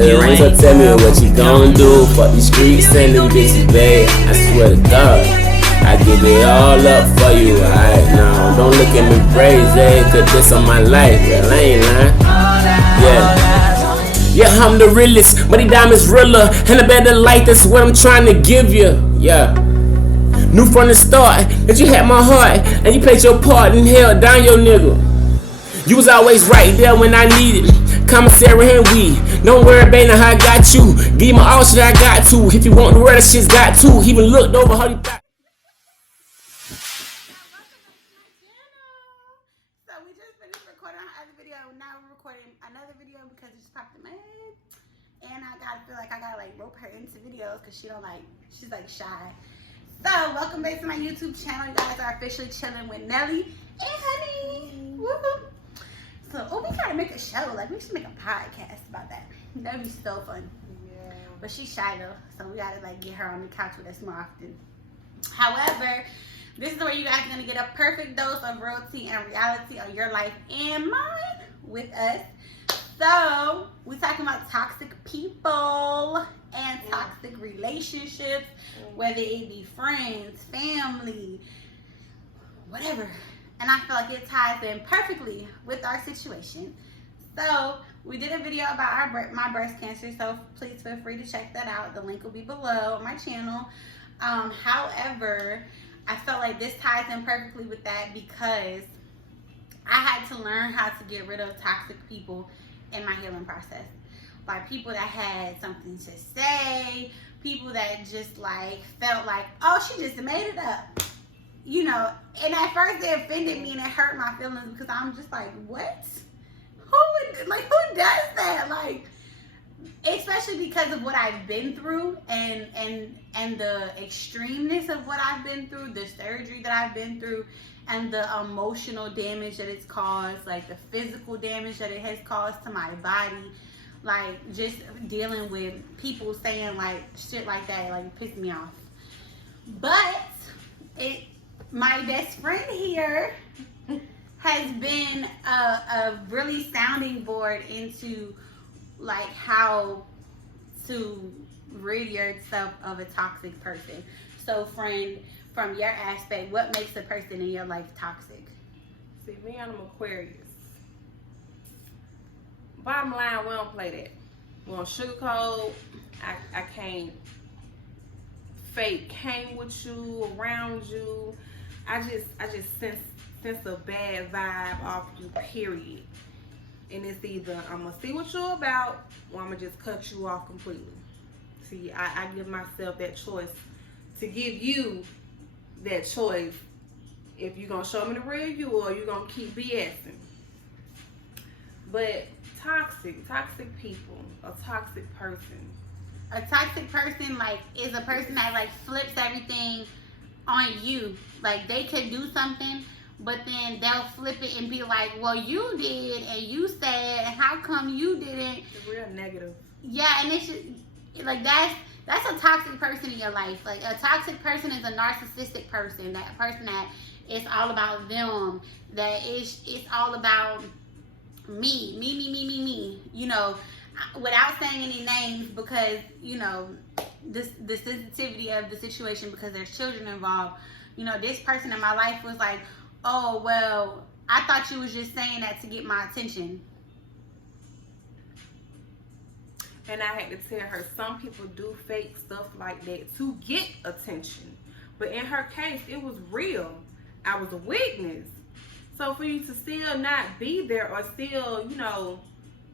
earrings, so tell me what you gon' do. Fuck these streets and them bitches, babe. I swear to God, I give it all up for you right now. Don't look at me crazy, cause this on my life, well, I ain't lying. Yeah, I'm the realest, but the diamonds realer, and a better life, that's what I'm trying to give you. Yeah, knew from the start that you had my heart, and you played your part and held down your nigga. You was always right there when I needed commissary and weed. Don't worry, baby, how I got you. Give me all shit I got to. If you want the world, that shit's got to. Even looked over how you thought. So we just finished recording our other video. Now we're recording another video because it just popped in my head. And I feel like I gotta like rope her into videos because she's like shy. So welcome back to my YouTube channel. You guys are officially chilling with Nelly and Honey. Woo-hoo. So we gotta make a show. Like we should make a podcast about that. That'd be so fun. Yeah. But she's shy though, so we gotta like get her on the couch with us more often. However, this is where you guys are gonna get a perfect dose of reality and reality on your life and mine with us. So we're talking about toxic people and toxic relationships, whether it be friends, family, whatever. And I feel like it ties in perfectly with our situation. So we did a video about my breast cancer, so please feel free to check that out. The link will be below on my channel. However, I felt like this ties in perfectly with that because I had to learn how to get rid of toxic people in my healing process. Like people that had something to say, people that just like felt like, oh, she just made it up. You know, and at first it offended me and it hurt my feelings because I'm just like, what? Who does that? Like, especially because of what I've been through and the extremeness of what I've been through, the surgery that I've been through, and the emotional damage that it's caused, like the physical damage that it has caused to my body, like just dealing with people saying like shit like that, like it pissed me off. But my best friend here has been a really sounding board into like how to rid yourself of a toxic person. So friend, from your aspect, what makes a person in your life toxic? See, me, I'm Aquarius. Bottom line, we don't play that. We don't sugarcoat. I can't fake hang with you, around you. I just sense a bad vibe off you, period. And it's either I'm gonna see what you're about or I'm gonna just cut you off completely. See, I give myself that choice to give you that choice if you're gonna show me the real you or you're gonna keep BSing. But toxic people, a toxic person. A toxic person like is a person that like flips everything on you. Like they could do something, but then they'll flip it and be like, well, you did and you said, how come you didn't? It's real negative. Yeah, and it's just, like that's a toxic person in your life. Like a toxic person is a narcissistic person. That person that it's all about them. That it's all about me. You know, without saying any names because, you know, the sensitivity of the situation because there's children involved. You know, this person in my life was like, oh, well, I thought you was just saying that to get my attention. And I had to tell her, some people do fake stuff like that to get attention. But in her case, it was real. I was a witness. So for you to still not be there or still, you know,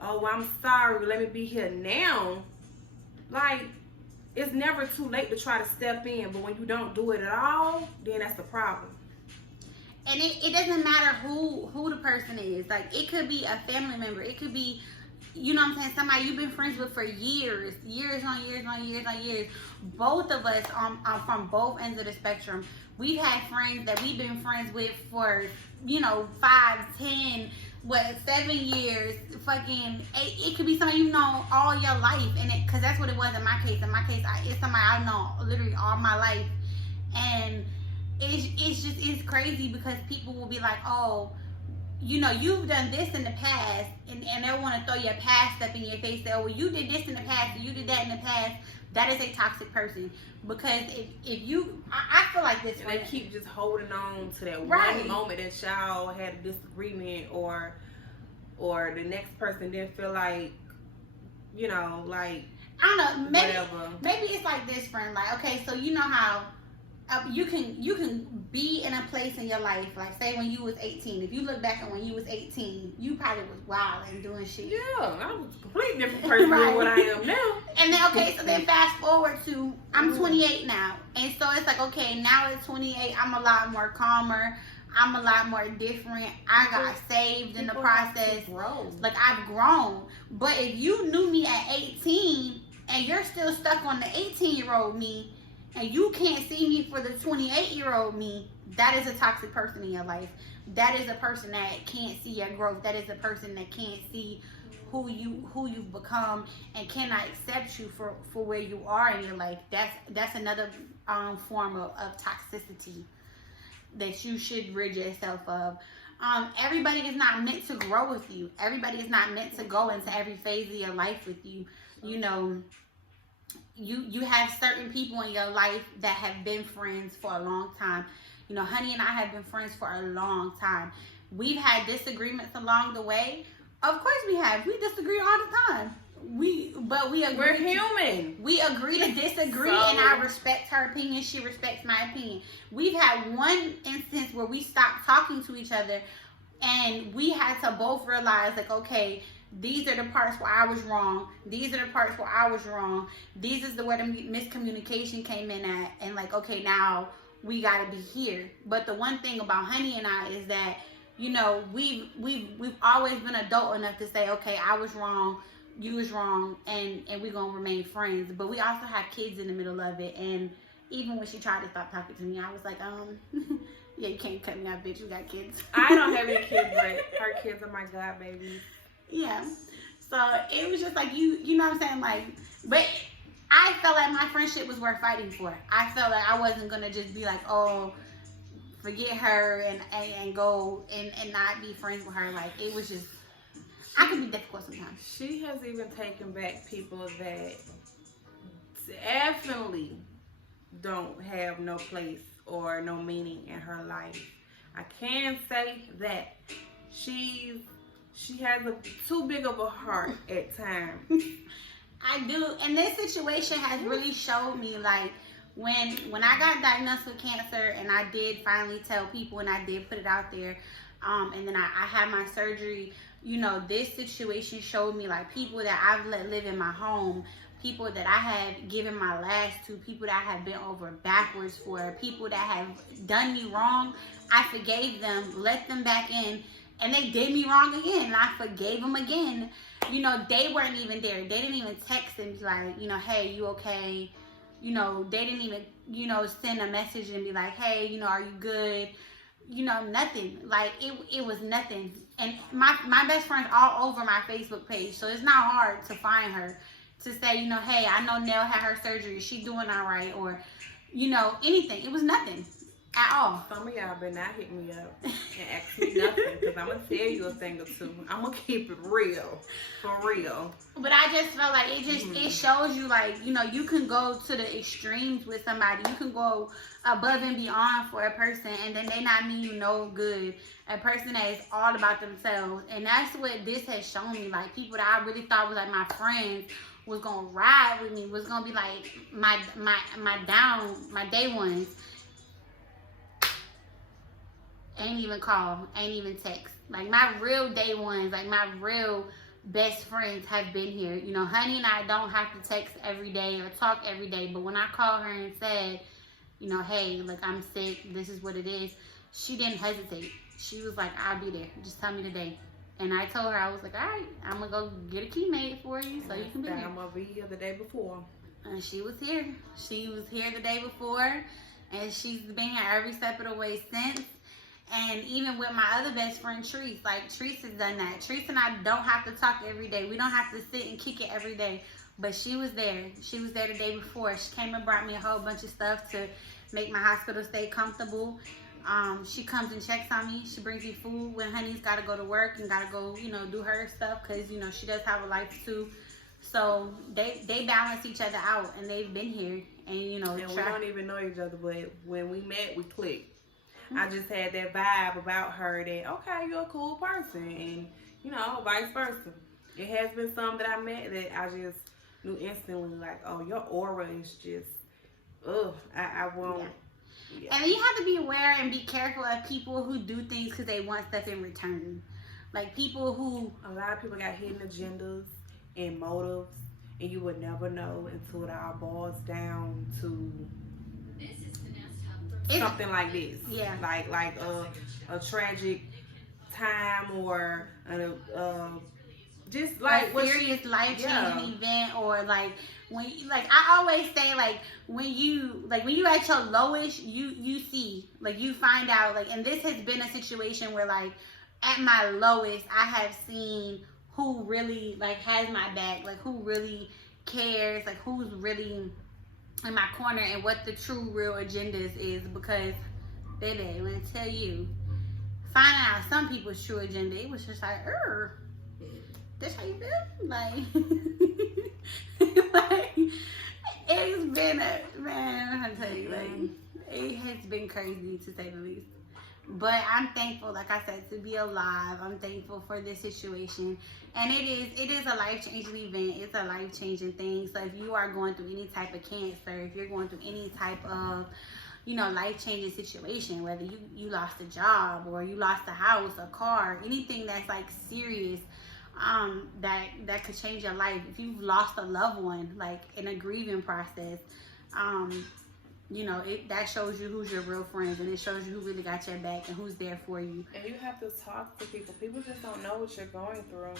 oh, I'm sorry, let me be here now. Like, it's never too late to try to step in. But when you don't do it at all, then that's the problem. And it doesn't matter who the person is. Like, it could be a family member. It could be, you know what I'm saying, somebody you've been friends with for years on years. Both of us from both ends of the spectrum, we've had friends that we've been friends with for, you know, 5, 10, 7 years, fucking, it could be somebody you know all your life, and because that's what it was in my case. In my case, it's somebody I know literally all my life, and it's crazy because people will be like, oh, you know, you've done this in the past, and they want to throw your past up in your face. Say, oh, well, you did this in the past, and you did that in the past. That is a toxic person. Because if you, I feel like this. And they keep just holding on to that right. one moment that y'all had a disagreement, or the next person didn't feel like, you know, like, I don't know, whatever. Maybe it's like this, friend. Like, okay, so you know how you can be in a place in your life, like say when you was 18. If you look back at when you was 18, you probably was wild and doing shit. Yeah, I was a completely different person right. than what I am now. And then okay, so then fast forward to I'm 28 now, and so it's like okay, now at 28, I'm a lot more calmer. I'm a lot more different. I got saved in the process. Like I've grown. But if you knew me at 18 and you're still stuck on the 18-year-old me, and you can't see me for the 28-year-old me, that is a toxic person in your life. That is a person that can't see your growth. That is a person that can't see who you've become and cannot accept you for where you are in your life. That's another form of toxicity that you should rid yourself of. Everybody is not meant to grow with you. Everybody is not meant to go into every phase of your life with you. You know, you have certain people in your life that have been friends for a long time. You know, Honey and I have been friends for a long time. We've had disagreements along the way. Of course we have. We disagree all the time. But we agree. We're human. We agree to disagree, and I respect her opinion. She respects my opinion. We've had one instance where we stopped talking to each other, and we had to both realize, like, okay, these are the parts where I was wrong. These are the parts where I was wrong. These is where the miscommunication came in at, and like, okay, now we gotta be here. But the one thing about Honey and I is that, you know, we've always been adult enough to say, okay, I was wrong. You was wrong, and we're gonna remain friends. But we also have kids in the middle of it, and even when she tried to stop talking to me, I was like, yeah, you can't cut me out, bitch. You got kids. I don't have any kids, but her kids are my god babies. Yeah. So it was just like you know what I'm saying, like, but I felt like my friendship was worth fighting for. I felt like I wasn't gonna just be like, oh, forget her and go and not be friends with her. Like it was just. I can be difficult sometimes. She has even taken back people that definitely don't have no place or no meaning in her life. I can say that she has too big of a heart at times. I do, and this situation has really showed me, like, when I got diagnosed with cancer, and I did finally tell people, and I did put it out there, and then I had my surgery. You know, this situation showed me, like, people that I've let live in my home, people that I have given my last to, people that I have been over backwards for, people that have done me wrong. I forgave them, let them back in, and they did me wrong again, and I forgave them again. You know, they weren't even there. They didn't even text and be like, you know, hey, you okay? You know, they didn't even, you know, send a message and be like, hey, you know, are you good? You know, nothing. Like, it was nothing. And my best friend's all over my Facebook page, so it's not hard to find her, to say, you know, hey, I know Nell had her surgery. Is she doing all right? Or, you know, anything. It was nothing at all. Some of y'all better not hit me up and ask me nothing, because I'm going to tell you a thing or two. I'm going to keep it real. For real. But I just felt like it just, it shows you, like, you know, you can go to the extremes with somebody. You can go above and beyond for a person, and then they not mean you no good. A person that is all about themselves. And that's what this has shown me. Like, people that I really thought was like my friends was gonna ride with me, was gonna be like my day ones. Ain't even call, ain't even text. Like, my real day ones, like my real best friends have been here. You know, Honey and I don't have to text every day or talk every day, but when I called her and said, you know, hey, look, I'm sick, this is what it is, she didn't hesitate. She was like, I'll be there, just tell me the day. And I told her, I was like, all right, I'm going to go get a key made for you so you can be there. I'm going to be here the day before. And she was here. She was here the day before, and she's been here every step of the way since. And even with my other best friend, Treese, like, Treese has done that. Treese and I don't have to talk every day. We don't have to sit and kick it every day. But she was there. She was there the day before. She came and brought me a whole bunch of stuff to make my hospital stay comfortable. She comes and checks on me. She brings me food when honey's got to go to work and got to go, you know, do her stuff because, you know, she does have a life too. So they balance each other out, and they've been here. And, you know, and we don't even know each other, but when we met, we clicked. I just had that vibe about her that, okay, you're a cool person, and, you know, vice versa. It has been some that I met that I just knew instantly, like, oh, your aura is just, I won't. Yeah. And you have to be aware and be careful of people who do things because they want stuff in return. Like people who... A lot of people got hidden agendas and motives, and you would never know until it all boils down to something like this. Yeah. Like a tragic time or just like a serious life-changing event, or like when you, like I always say, like when you at your lowest, you see, like you find out, like, and this has been a situation where, like, at my lowest I have seen who really, like, has my back, like who really cares, like who's really in my corner, and what the true real agendas is. Because baby, I'm gonna tell you, finding out some people's true agenda, it was just like, this how you feel? Like, like, it's been a, man, I tell you, like, it has been crazy to say the least. But I'm thankful, like I said, to be alive. I'm thankful for this situation. And it is a life-changing event. It's a life-changing thing. So if you are going through any type of cancer, if you're going through any type of, you know, life-changing situation, whether you lost a job or you lost a house, a car, anything that's like serious, that could change your life. If you've lost a loved one, like in a grieving process, you know, that shows you who's your real friends, and it shows you who really got your back and who's there for you. And you have to talk to people. People just don't know what you're going through.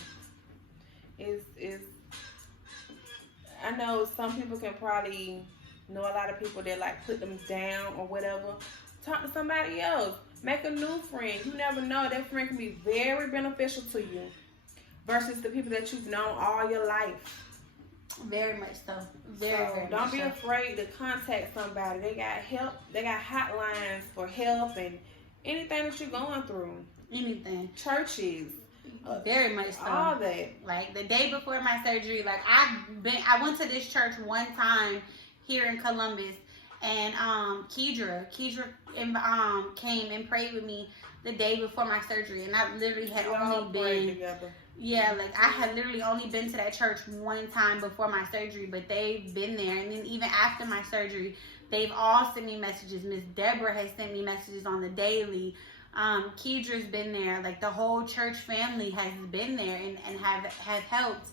I know some people can probably know a lot of people that like put them down or whatever. Talk to somebody else. Make a new friend. You never know. That friend can be very beneficial to you versus the people that you've known all your life. Very much so. Very don't much be so. afraid to contact somebody. They got help. They got hotlines for help and anything that you're going through. Anything. Churches. Very much so. All that. Like the day before my surgery, like I went to this church one time here in Columbus, and Kedra came and prayed with me the day before my surgery, and I literally had only been together. Yeah, like I had literally only been to that church one time before my surgery, but they've been there. And then even after my surgery, they've all sent me messages. Miss Deborah has sent me messages on the daily. Kedra's been there. Like the whole church family has been there and have helped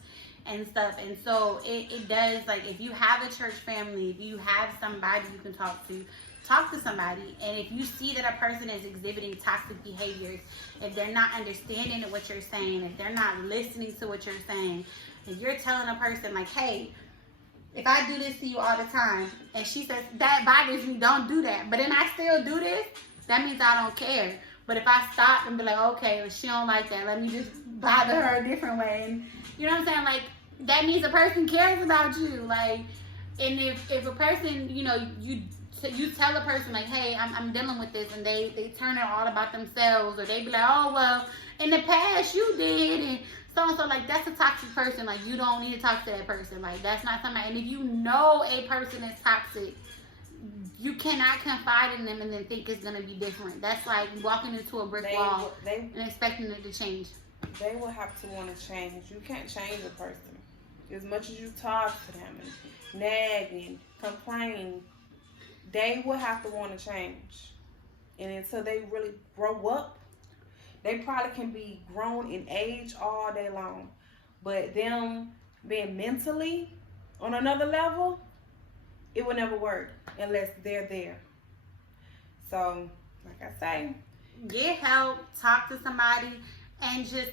and stuff. And so it does, like, if you have a church family, if you have somebody you can talk to somebody. And if you see that a person is exhibiting toxic behaviors, if they're not understanding what you're saying, if they're not listening to what you're saying, if you're telling a person like, hey, if I do this to you all the time, and she says, that bothers me, don't do that, but then I still do this, that means I don't care. But if I stop and be like, okay, well, she don't like that, let me just bother her a different way, and you know what I'm saying, like, that means a person cares about you. Like, and if a person, you know, you tell a person like, hey, I'm dealing with this, and they turn it all about themselves, or they be like, oh, well, in the past you did, and so, like, that's a toxic person. Like, you don't need to talk to that person. Like, that's not somebody. And if you know a person is toxic, you cannot confide in them and then think it's going to be different. That's like walking into a brick wall and expecting it to change. They will have to want to change. You can't change a person. As much as you talk to them and nag and complain, they will have to want to change. And until they really grow up, they probably can be grown in age all day long. But them being mentally on another level, it will never work unless they're there. So, like I say, get help, talk to somebody, and just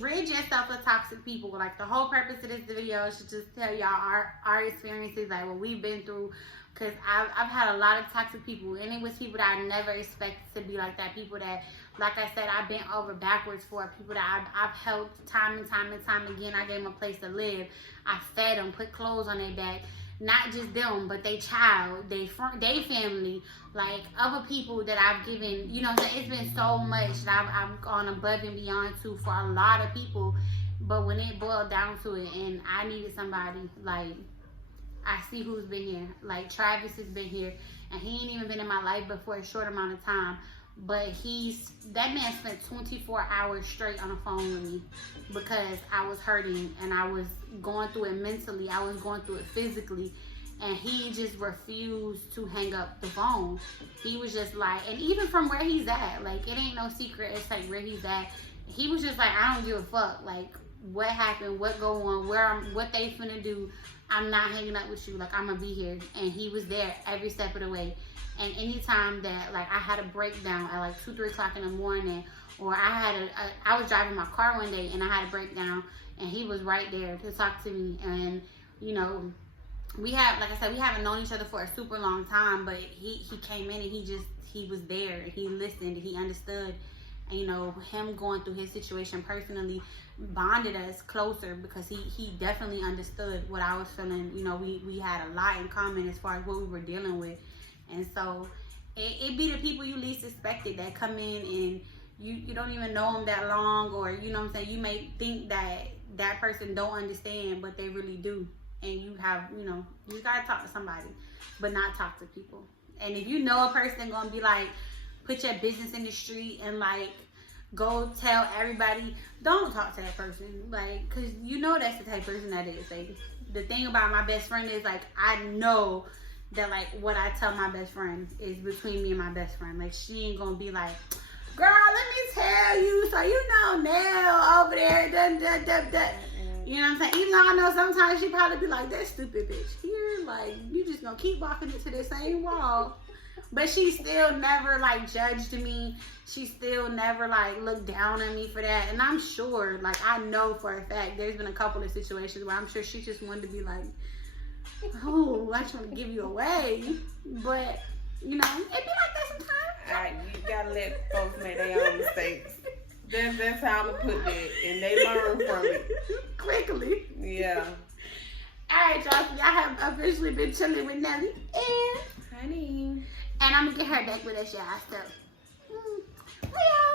rid yourself of toxic people. Like, the whole purpose of this video is to just tell y'all our experiences, like what we've been through. Because I've had a lot of toxic people, and it was people that I never expected to be like that. People that, like I said, I bent over backwards for. People that I've helped time and time and time again. I gave them a place to live. I fed them, put clothes on their back. Not just them, but they child, they family, like other people that I've given, you know what I'm saying? It's been so much that I've gone above and beyond to for a lot of people. But when it boiled down to it, and I needed somebody, like, I see who's been here. Like, Travis has been here, and he ain't even been in my life but for a short amount of time. But that man spent 24 hours straight on the phone with me because I was hurting and I was going through it mentally. I was going through it physically. And he just refused to hang up the phone. He was just like, and even from where he's at, like, it ain't no secret. It's like where he's at. He was just like, I don't give a fuck. Like, what happened, what go on, what they finna do. I'm not hanging up with you. Like, I'm gonna be here. And he was there every step of the way. And anytime that, like, I had a breakdown at like 2, 3 o'clock in the morning, or I was driving my car one day and I had a breakdown, and he was right there to talk to me. And, you know, like I said, we haven't known each other for a super long time, but he came in and he was there. He listened, he understood. And, you know, him going through his situation personally bonded us closer because he definitely understood what I was feeling. You know, we had a lot in common as far as what we were dealing with. And so it be the people you least expected that come in, and you don't even know them that long, or, you know what I'm saying, you may think that person don't understand, but they really do. And you have, you know, you gotta talk to somebody, but not talk to people. And if you know a person gonna be like, put your business in the street and like go tell everybody, don't talk to that person. Like, cause you know that's the type of person that is. Like, the thing about my best friend is, like, I know that, like, what I tell my best friend is between me and my best friend. Like, she ain't gonna be like, girl, let me tell you, so you know Nell over there, you know what I'm saying? Even though I know sometimes she probably be like, that stupid bitch here, like, you just gonna keep walking into the same wall. But she still never, like, judged me. She still never, like, looked down on me for that. And I'm sure, like, I know for a fact there's been a couple of situations where I'm sure she just wanted to be like, oh, I just want to give you away. But, you know, it be like that sometimes. Alright, you gotta let folks make their own mistakes. That's how I'm gonna put that, and they learn from it quickly. Yeah. Alright, y'all. So y'all have officially been chilling with Nellie and Honey. And I'm gonna get her back with us, y'all. So, bye.